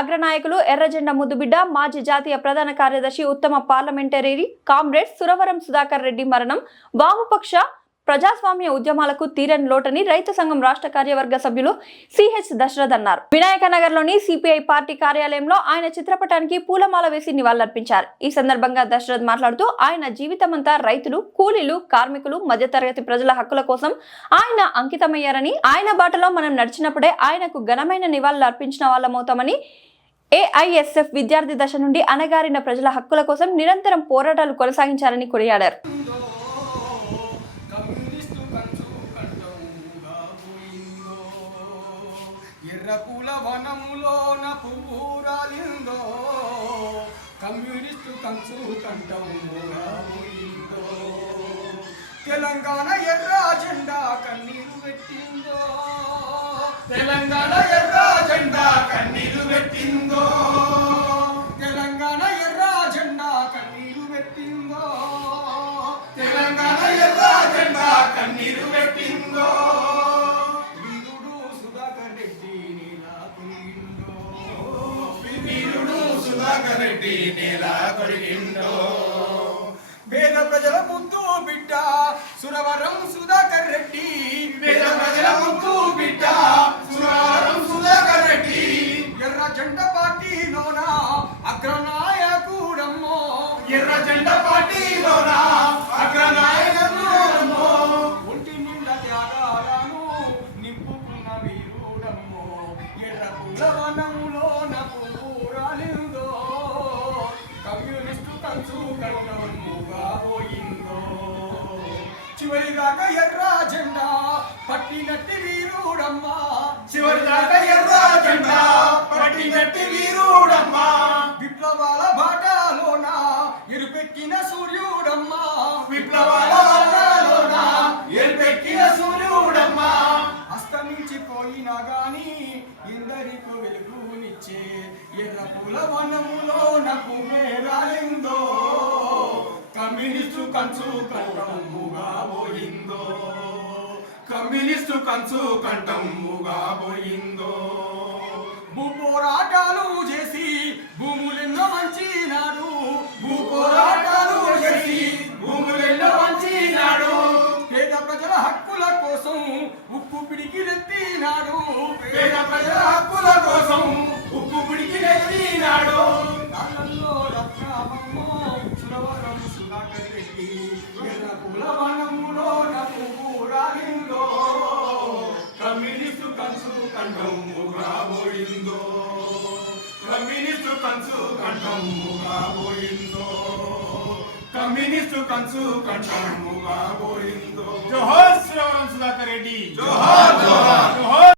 అగ్రనాయకులు ఎర్రజెండ ముద్దుబిడ్డ మాజీ జాతీయ ప్రధాన కార్యదర్శి ఉత్తమ పార్లమెంటరీ కామ్రేడ్ సురవరం సుధాకర్ రెడ్డి మరణం వామపక్ష ప్రజాస్వామ్య ఉద్యమాలకు తీరని లోటని రైతు సంఘం రాష్ట్ర కార్యవర్గ సభ్యులు సిహెచ్ దశరథ్ అన్నారు. వినాయక నగర్లోని సిపిఐ పార్టీ కార్యాలయంలో ఆయన చిత్రపటానికి పూలమాల వేసి నివాళులర్పించారు. ఈ సందర్భంగా దశరథ్ మాట్లాడుతూ ఆయన జీవితమంతా రైతులు కూలీలు కార్మికులు మధ్యతరగతి ప్రజల హక్కుల కోసం ఆయన అంకితమయ్యారని ఆయన బాటలో మనం నడిచినప్పుడే ఆయనకు ఘనమైన నివాళులు అర్పించిన వాళ్ళమవుతామని ఏఐఎస్ఎఫ్ విద్యార్థి దశ నుండి అణగారిన ప్రజల హక్కుల కోసం నిరంతరం పోరాటాలు కొనసాగించాలని కొనియాడారు. వనములోన కమ్యూనిస్టు కంచు తెలంగాణ ఎర్ర జెండా కన్నీరు పెట్టిందో? తెలంగాణ ఎర్ర తెలంగాణ ఎర్ర జెండా కన్నీరు పెట్టిందో. వీరుడు సుధాకర్ రెడ్డి నీలా కొరిగిందో వీరుడు సుధాకర్ రెడ్డి నీలా కొరిగిందో పేద ప్రజల ముద్దు బిడ్డ సురవరం సుధాకర్ రెడ్డి. పేద ప్రజల ముద్దు బిడ్డ సురవరం సుధాకర్ రెడ్డి. ఎర్ర జెండ పార్టీలోన అగ్రనాయకుడమ్మో. ఎర్ర జెండ పార్టీలోన అగ్రనాయకుడమ్మో. పులవనములోన పురాలిందో కమ్యూనిస్టు కంచు కన్నముగా పోయిందో. చివరిదాకా ఎర్ర జెండా పట్టినట్టి వీరుడమ్మా. చివరిదాకా ఎర్ర జెండా పట్టినట్టి వీరుడమ్మా. విప్లవాల బాటలోన ఇరుపెక్కిన సూర్యుడమ్మా ఎర్ర నాకు మేరాలిందో కమ్యూనిస్టు కంచు కంఠముగా పోయిందో కమ్యూనిస్టు కంచు కంఠముగా పోయిందో. భూ పోరాటాలు చేసి భూములెన్నో మంచినాడు భూ పోరాటాలు చేసి భూములెన్నో మంచినాడు పేద ప్రజల హక్కుల కోసం ఉప్పు పిడికి నెత్తినాడు కంచు కంఠముగా పోయిందో కమ్యూనిస్టు కంచు కంఠముగా పోయిందో కమ్యూనిస్టు కంచు కంఠముగా పోయిందో జోహార్ శ్రీరామ్ సుధాకర్ రెడ్డి. జోహార్. జోహార్